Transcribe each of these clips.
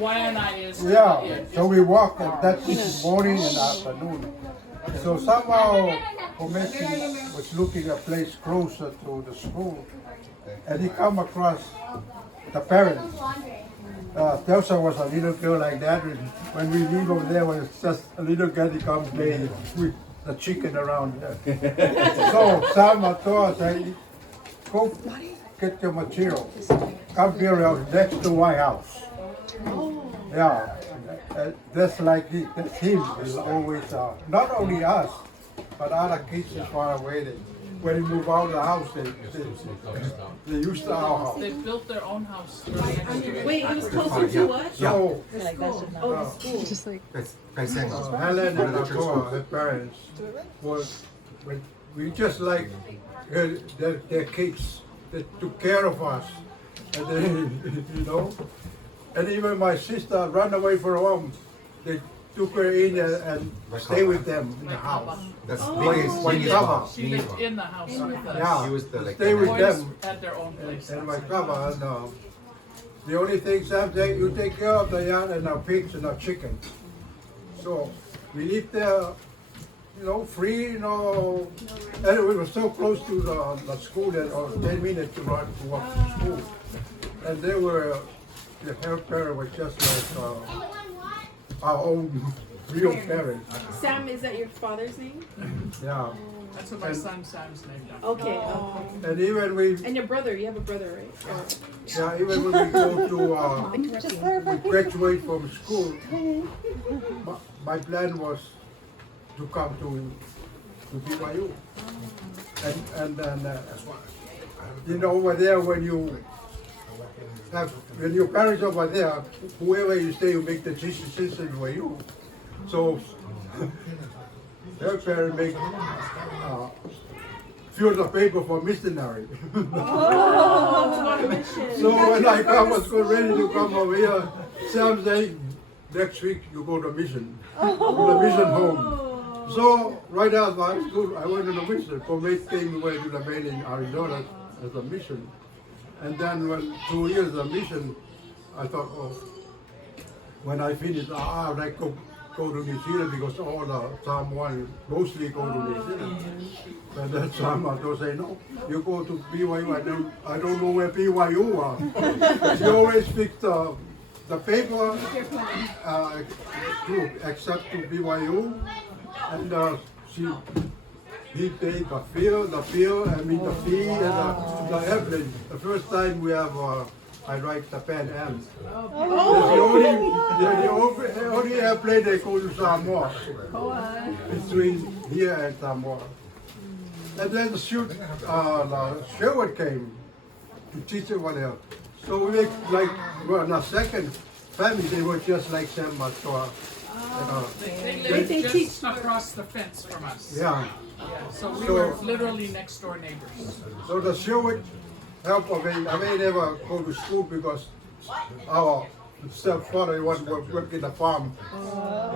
Waianae is. Yeah, so we walk that morning and afternoon. So somehow Komeki was looking a place closer to the school, and he come across the parents. Telsa was a little girl like that. And when we leave over there, was just a little girl. He comes there with the chicken around there. So Sam told us, hey, go get your material. Come here next to my house. Yeah, that's like that's him. Is always not only us, but other kids is far away. When he moved out of the house, they used our house. They built their own house. Wait, it was closer to what? So Oh, the school. Just like Helen and Atoa, her parents, was we just like their kids. They took care of us, and they, and even my sister ran away from home. They took her in and stay with them in the house. That's She lived in the house with us. Yeah, He was the, like, stay with Boys them. had their own place. And my cover, and the only thing Sam said, you take care of the yard and our pigs and our chicken. So we live there, free, and we were so close to the school that 10 minutes to run to walk to school. And they were, the health parent was just like our own real parents. Sam, is that your father's name? Yeah. That's what my son Sam's named after. Okay. Okay. And even we, And your brother, you have a brother, right? yeah, even when we go to, we graduate from school, my plan was to come to BYU. And then, over there when your parents over there, whoever you stay, you make the decision for you. So, their parents make, fill the paper for missionary. So when I was ready to come over here, Sam said, next week you go to mission, to the mission home. So right after high school, I went to the mission. For me, came away to the main in Arizona as a mission. And then when 2 years of mission, I thought, when I finish, I like go to New Zealand because all the Samoan mostly go to New Zealand. But that time I don't say, no, you go to BYU, I don't know where BYU are. She always picked the paper to accept to BYU, and he paid the fee, the fee, and the airplane. The first time we have, I write the Pan Am. The only airplane they go to Samoa, between here and Samoa. And then the Sherwood came to teach over there. So we make the second family, they were just like Sam Matoa. They lived just across the fence from us. Yeah. So we were literally next door neighbors. So the Sherwood help I may never go to school because our stepfather was working in the farm.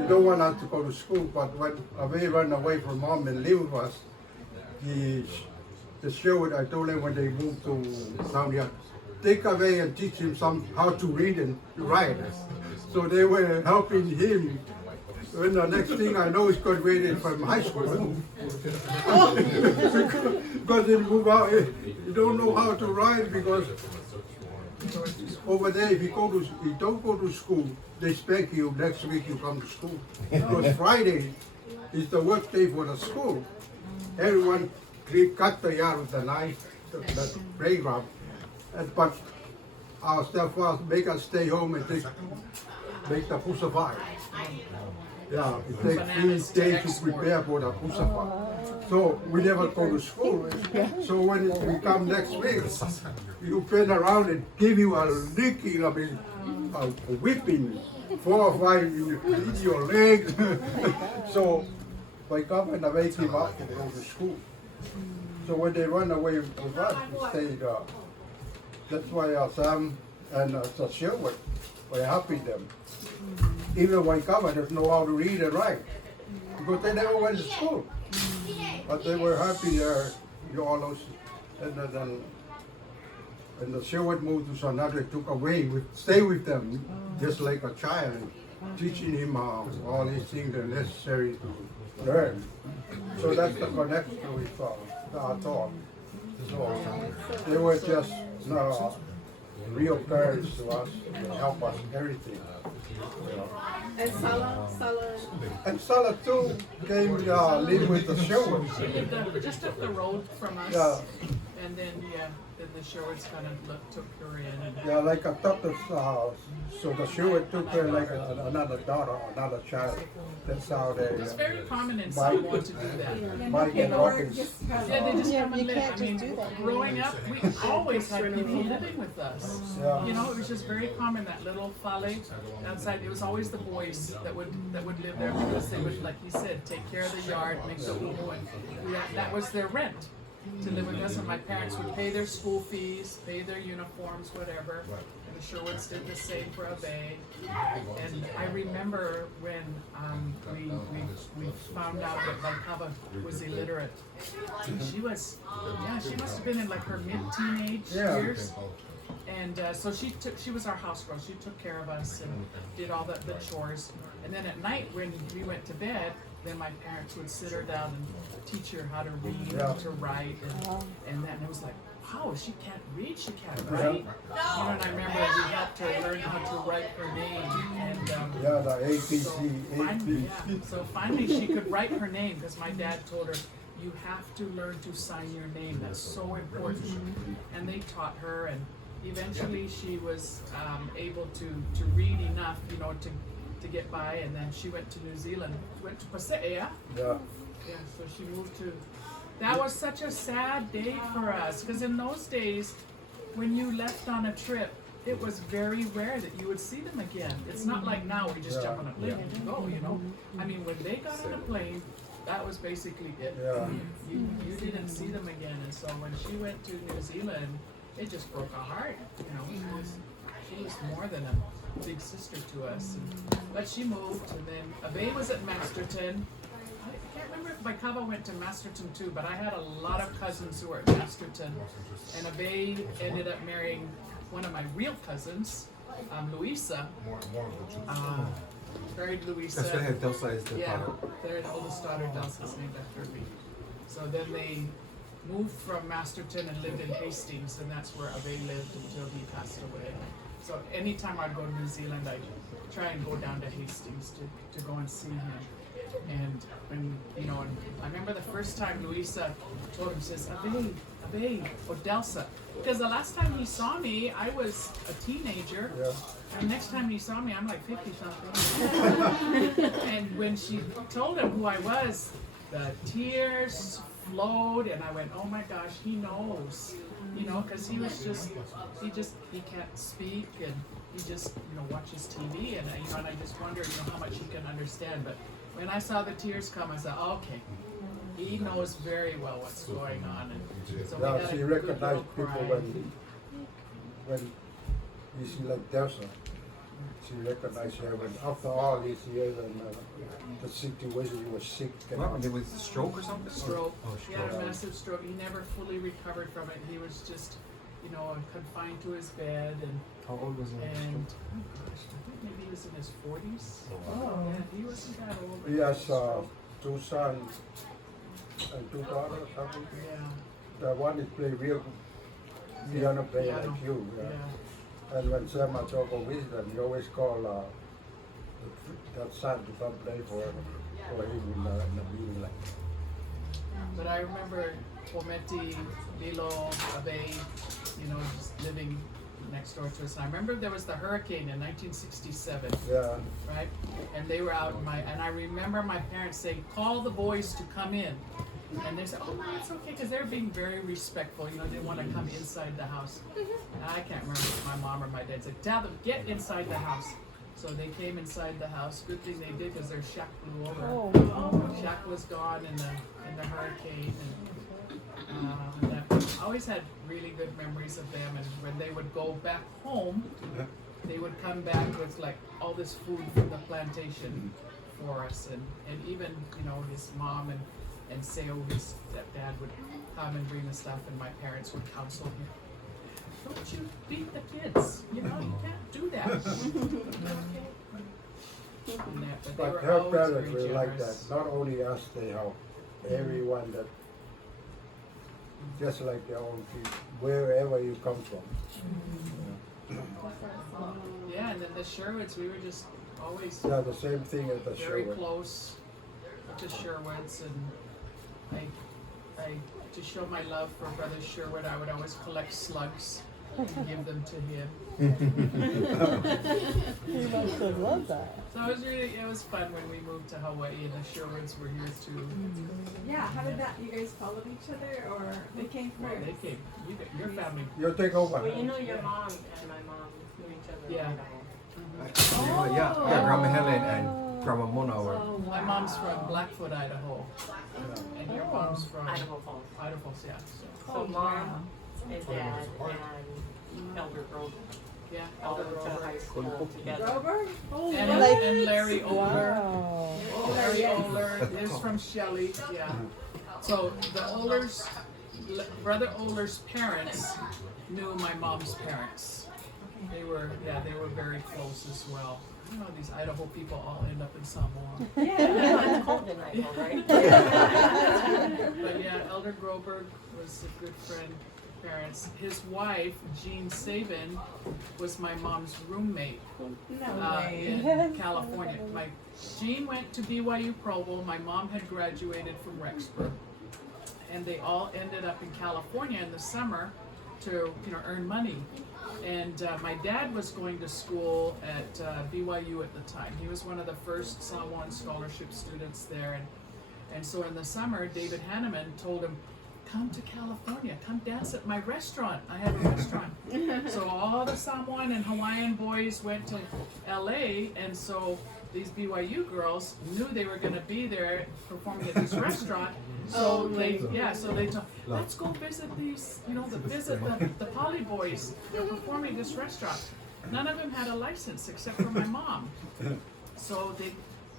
He don't want us to go to school, but when Ave ran away from home and live with us, the Sherwood, I told him when they moved to down here, take Ave and teach him how to read and write. So they were helping him. When the next thing I know, he's graduated from high school. Because he moved out, he don't know how to write because over there, if you don't go to school, they spank you. Next week you come to school. Because Friday is the work day for the school. Everyone cut the yard with the knife, the playground. But our stepfather make us stay home and make the pusafai. Yeah, it takes 3 days to prepare for the pusafai. So we never go to school. So when we come next week, you turn around and give you a licking, a whipping, 4 or 5 in your leg. So my governor wakes him up to go to school. So when they run away with us, we stayed. That's why Sam and Sherwood were helping them. Even white governors know how to read and write because they never went to school. But they were happy there, all those. And then And the Sherwood moved to San Andre, took away, stay with them, just like a child, teaching him all these things that are necessary to learn. So that's the connection with our thought. So they were just real parents to us, help us everything. You know. And Sala. And Salah too came live with the Sherwoods. She lived just up the road from us. Yeah. And then, then the Sherwoods kind of took her in. And Yeah, like a doctor's house. So the Sherwood took her like another daughter, another child. That's how they. it's very common in Samoa to do that. Mike and Robbins. Yeah, they just come and live. I mean, growing up, we always had people living with us. Yeah. You know, it was just very common, that little fale outside. It was always the boys that would live there because they would, like you said, take care of the yard, make the umu, and that was their rent to live with us. And my parents would pay their school fees, pay their uniforms, whatever. And the Sherwoods did the same for Abe. And I remember when we found out that Baikava was illiterate. She was, she must have been in like her mid-teenage years. And so she was our house girl. She took care of us and did all the chores. And then at night when we went to bed, then my parents would sit her down and teach her how to read and to write. And then it was like, wow, she can't read, she can't write. You know, and I remember we helped her learn how to write her name. And The ABC. so finally she could write her name because my dad told her, you have to learn to sign your name. That's so important. And they taught her, and eventually she was able to read enough, you know, to get by. And then she went to New Zealand, went to Pasea. Yeah. Yeah, so she moved to. That was such a sad day for us because in those days, when you left on a trip, it was very rare that you would see them again. It's not like now we just jump on a plane and go, you know. I mean, when they got on a plane, that was basically it. Yeah. You didn't see them again, and so when she went to New Zealand, it just broke our heart. You know, she was more than a big sister to us. But she moved, and then Abe was at Masterton. I can't remember if Baikava went to Masterton too, but I had a lot of cousins who were at Masterton, and Abe ended up marrying one of my real cousins, Luisa. Married Luisa. That's right, Delsa is the Yeah, daughter. their oldest daughter, Delsa, is named after me. So then they moved from Masterton and lived in Hastings, and that's where Abe lived until he passed away. So anytime I'd go to New Zealand, I'd try and go down to Hastings to go and see him. And when, you know, and I remember the first time Luisa told him, says, Abe, or Delsa. Because the last time he saw me, I was a teenager. Yeah. And next time he saw me, I'm like 50 something. And when she told him who I was, the tears flowed, and I went, oh my gosh, he knows. You know, because he can't speak, and he just, you know, watches TV, and you know, and I just wondered, you know, how much he can understand. But when I saw the tears come, I said, okay, he knows very well what's going on. And so we had She a good recognized little people cry. when you see like Delsa. She recognized her when after all these years and the situation, he was sick. And What happened? It was a stroke or something? Stroke. Oh, He had a stroke. massive stroke. He never fully recovered from it. He was just, you know, confined to his bed, and How old was he? oh gosh, I think maybe he was in his 40s. Oh. Yeah, he wasn't that old. he has 2 sons and 2 daughters. Something. Yeah. The one is play real piano player Piano. like you. Yeah. Yeah. And when Sam talk of wisdom, he always call that son to come play for him in the meeting. Like. But I remember Pometi, Lilo, Abe, you know, just living next door to us. And I remember there was the hurricane in 1967. Yeah. Right? And they were out and I remember my parents saying, call the boys to come in. And they said, oh, no, it's okay, because they're being very respectful. You know, they didn't want to come inside the house. And I can't remember if my mom or my dad said, tell them, get inside the house. So they came inside the house. Good thing they did, because their shack blew over. Shack was gone in the hurricane. And I always had really good memories of them. And when they would go back home, they would come back with like all this food from the plantation for us. And even, you know, his mom and Seo, his stepdad, would come and bring us stuff, and my parents would counsel him. don't you beat the kids, you know, you can't do that. And that, but they But were her always parents very were like that. generous. Not only us, they help everyone that, just like their own people, wherever you come from. Yeah, and then the Sherwoods, we were just always Yeah, the same thing at the very show. close to Sherwoods, and I to show my love for Brother Sherwood, I would always collect slugs and give them to him. You must have loved that. So it was fun when we moved to Hawaii, and the Sherwoods were here too. Yeah, how did that, you guys followed each other or who came Well, first? they came. Your family. You take over. Well, you know your mom and my mom knew each other. Yeah. Yeah, Grandma Helen and Grandma Mona were. My mom's from Blackfoot, Idaho, and your mom's from Idaho Falls. Idaho Falls, yeah. So mom and dad and Elder Grove Yeah, all Elder went to Grover. high school together. Grover? And Larry Oler. Wow. Larry yes. Oler is from Shelley, yeah. So the Olers, Brother Oler's parents knew my mom's parents. They were very close as well. You know, these Idaho people all end up in Samoa. Yeah, it's cold in Idaho, right? But yeah, Elder Groberg was a good friend of parents. His wife, Jean Sabin, was my mom's roommate No way. in California. Jean went to BYU Provo. My mom had graduated from Rexburg, and they all ended up in California in the summer to earn money. And my dad was going to school at BYU at the time. He was one of the first Samoan scholarship students there, and so in the summer, David Hanneman told him, "Come to California, come dance at my restaurant. I have a restaurant." So all the Samoan and Hawaiian boys went to LA, and so these BYU girls knew they were going to be there performing at this restaurant. So they told, "Let's go visit these, visit the Poly boys. They're performing at this restaurant." None of them had a license except for my mom. So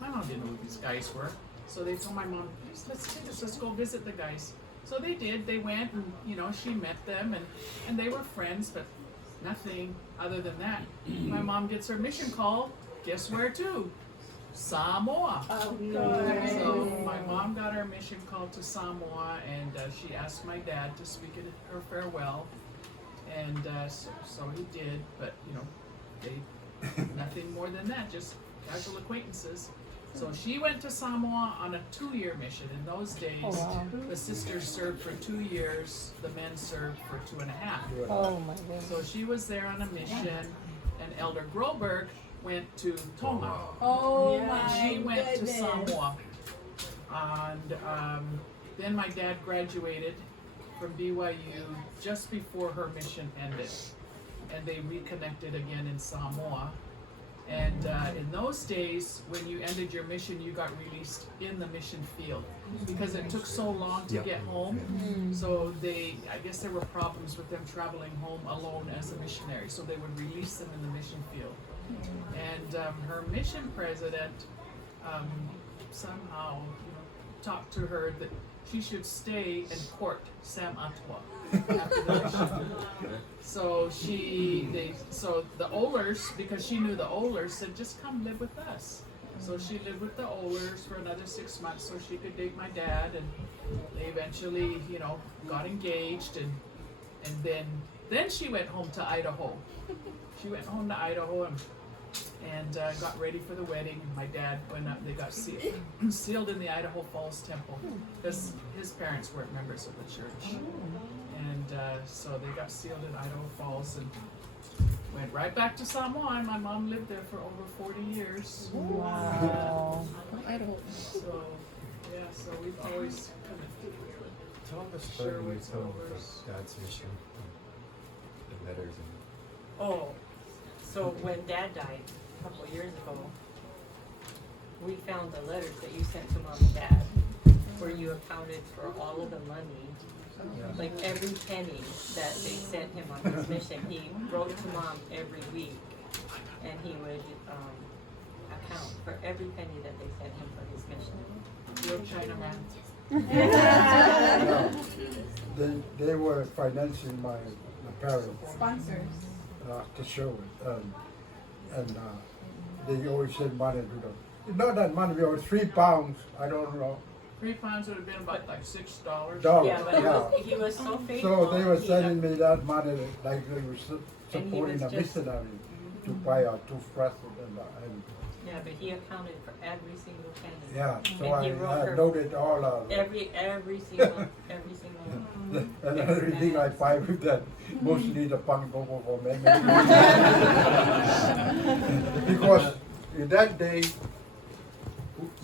my mom didn't know who these guys were. So they told my mom, "Please, let's go visit the guys." So they did. They went, and she met them, and they were friends, but nothing other than that. My mom gets her mission call. Guess where to? Samoa. Oh, So my mom got her mission call to Samoa, and she asked my dad to speak at her farewell, and so he did. But they nothing more than that, just casual acquaintances. So she went to Samoa on a 2-year mission. In those days, Oh, wow. the sisters served for 2 years, the men served for 2.5. Oh my goodness. So she was there on a mission, and Elder Groberg went to Tonga. Oh And my she went to goodness. Samoa. And then my dad graduated from BYU just before her mission ended. And they reconnected again in Samoa. And in those days, when you ended your mission, you got released in the mission field because it took so long to get home. So I guess there were problems with them traveling home alone as a missionary. So they would release them in the mission field. And her mission president somehow talked to her that she should stay and court Sam Atwa after the mission. So the Ohlers, because she knew the Ohlers, said, "Just come live with us." So she lived with the Ohlers for another 6 months so she could date my dad, and they eventually, got engaged, and then she went home to Idaho. She went home to Idaho and got ready for the wedding. My dad went up, they got sealed in the Idaho Falls Temple because his parents weren't members of the church. And so they got sealed in Idaho Falls and went right back to Samoa. And my mom lived there for over 40 years. Wow. So we've always kind of Tell the Sure, story you it's told over. of Dad's mission, the letters and. Oh, so when Dad died a couple of years ago, we found the letters that you sent to Mom and Dad, where you accounted for all of the money, like every penny that they sent him on his mission. He wrote to Mom every week, and he would account for every penny that they sent him for his mission. real Chinaman. They were financing the parents Sponsors. to show it. And they always send money to them. Not that money, it was £3, I don't know. 3 pounds would have been about like $6. Dollars, Yeah, but it yeah. was, he was so faithful. So they were he sending got- me that money, like they were supporting was a just- missionary to buy a toothbrush and Yeah, but he accounted for every single penny. yeah, so And he wrote I her- noted all of Every single and everything I buy with that, mostly the pang bobo for me. Because in that day,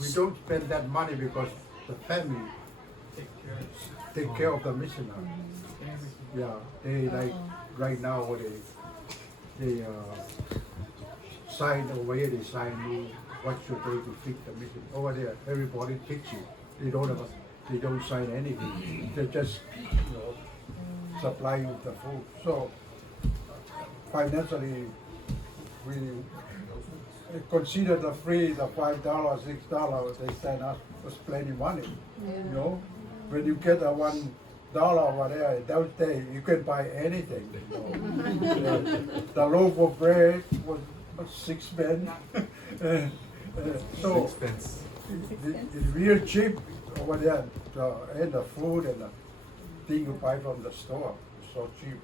we don't spend that money because the family take care of the missionary. Yeah, they like right now what they sign over here. They sign you what you pay to fix the mission. Over there, everybody fix you. They don't sign anything. They just supply you with the food. So financially, we consider the free, the $5, $6 they send us was plenty money. You know, when you get a $1 over there, those days you can buy anything. You know. The loaf of bread was 6 pence. So Expense. it's real cheap over there. And the food and the thing you buy from the store is so cheap.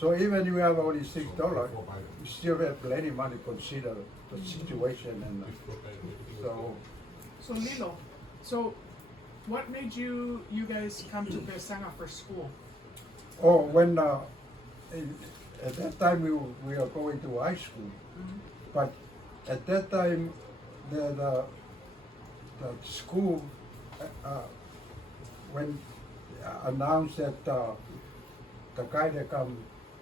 So even if you have only $6, you still have plenty money to consider the situation and so. So Lilo, so what made you guys come to Pesanga for school? Oh, when at that time we are going to high school, but at that time the school when announced that the guy that come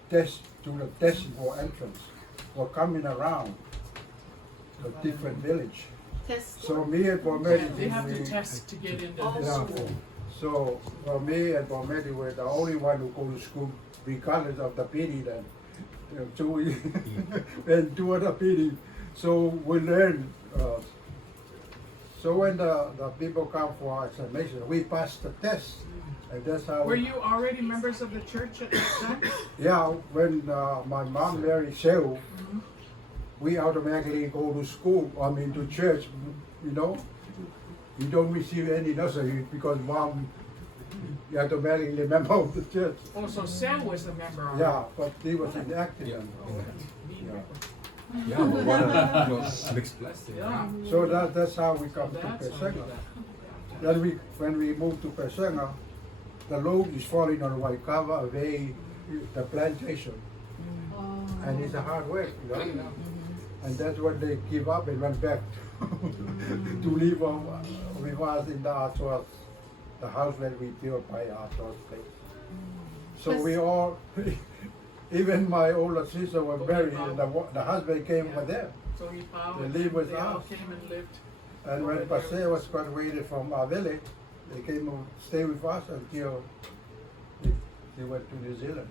test to the test for entrance were coming around the different village. So me and Bomedi, They have to test to get into the yeah. school. So for me and Bomedi were the only one who go to school regardless of the PD then. Two and two other PD. So we learn. So when the people come for examination, we pass the test, and that's how. Were you already members of the church at that time? Yeah, when my mom married Seu, we automatically go to school. I mean to church. You know, you don't receive any nursery because mom, you automatically member of the church. Oh, so Sam was a member already. Yeah, but he was inactive. Yeah. Yeah. Yeah, but what a mixed blessing. Yeah. So that's how we come to That's how you do Pesanga. that. Then when we moved to Pesanga, the load is falling on Waikava, the plantation. And it's a hard work, you know. And that's when they give up and went back to live with us in the Arthur's, the house that we built by Arthur's place. So we all, even my older sister was married, and the husband came over there. So he found, They live with they all us. came and lived. And when Pastor was graduated from our village, they came to stay with us until they went to New Zealand.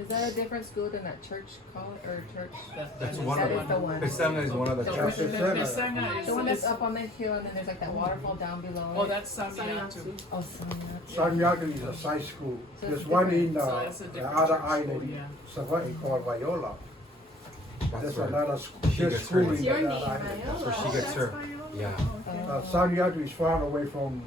Is that a different school than that church college or church? That's That one of is them. the one. Pesanga is one of the The churches. Pesanga is, The one that's is, up on the hill and then there's like that waterfall down below. oh, it. that's Samiatu. Oh, Sanyat. San Yaku is a side school. So There's it's one different. in So that's a the different other church school, island, yeah. Savai'i called Viola. There's another she there's gets school her in name. Your that name, island. That's where she gets her. Yeah. San Yaku is far away from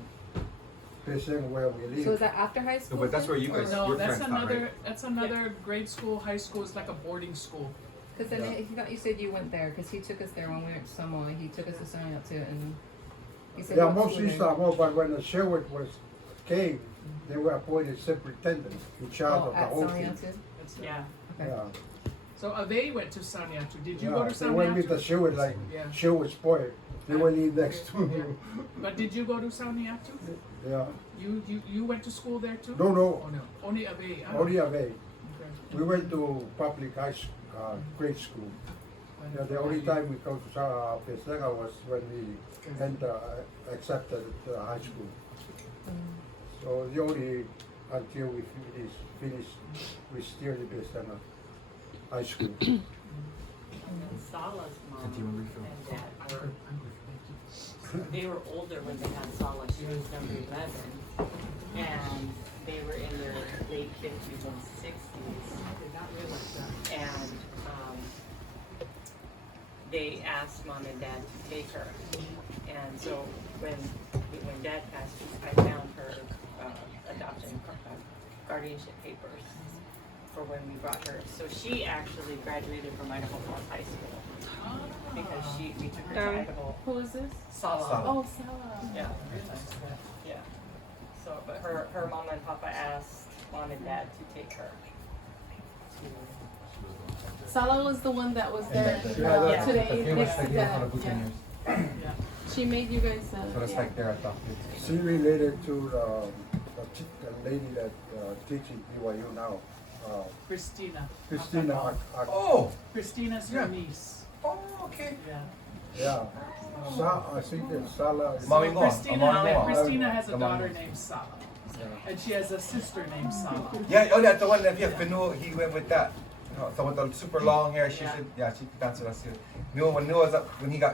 Pesanga where we live. So is that after high No, school? but that's where you then? guys- Or- No, Your that's friends taught, another, right? that's another grade school, high school, it's like a boarding school. Cause then Yeah. he thought you said you went there, cause he took us there when we were at Samoa. He took us to Sanyat too, and he said. Yeah, you went to most school East there. Samoa, but when the Sherwood came, they were appointed superintendents in charge Oh, of the at whole thing. Sanyat too? It's- Yeah. Okay. Yeah. So they went to Samiatu. Did you Yeah, go to they went with the Samiatu? Sherwood, like Yeah. Sherwood's boy. They were live next to Yeah. But did you go to Samiatu? Yeah. You went to school there too? No, Oh no, no, only Ave. only Ave. Okay. We went to public high school, grade school. Yeah, the only time we go to Pesanga was when we accepted high school. So the only until we finish, we still in Pesanga high school. And Sala's mom Cynthia, you want to refill? and dad were, they were older when they had Sala. She was number 11. And they were in their late 50s and 60s. I did not realize that. And they asked mom and dad to take her. And so when dad passed, I found her adoption guardianship papers for when we brought her. So she actually graduated from Idaho Falls High School because we took her to Idaho. Who is this? Sala. Oh, Sala. Yeah, I realized that. yeah. So, but her mom and papa asked mom and dad to take her. Sala was the one that was there Yeah. today The famous next to idea for the that. Yeah. buccaneers. Yeah. She made you guys. So it's like they're adopted. She related to the lady that teaching BYU now, Christina. Christina. Oh! Christina's Yeah. her niece. Oh, okay. Yeah. Yeah. I think that Sala is. Mami mo, Christina, mami mo. Christina has a Mami daughter mo. named Sala. Yeah. And she has a sister named Sala. Yeah, oh, that's the one that, yeah, Finu, he went with that. You know, someone with the super long hair, she Yeah. said, yeah, she could dance with us too. When he got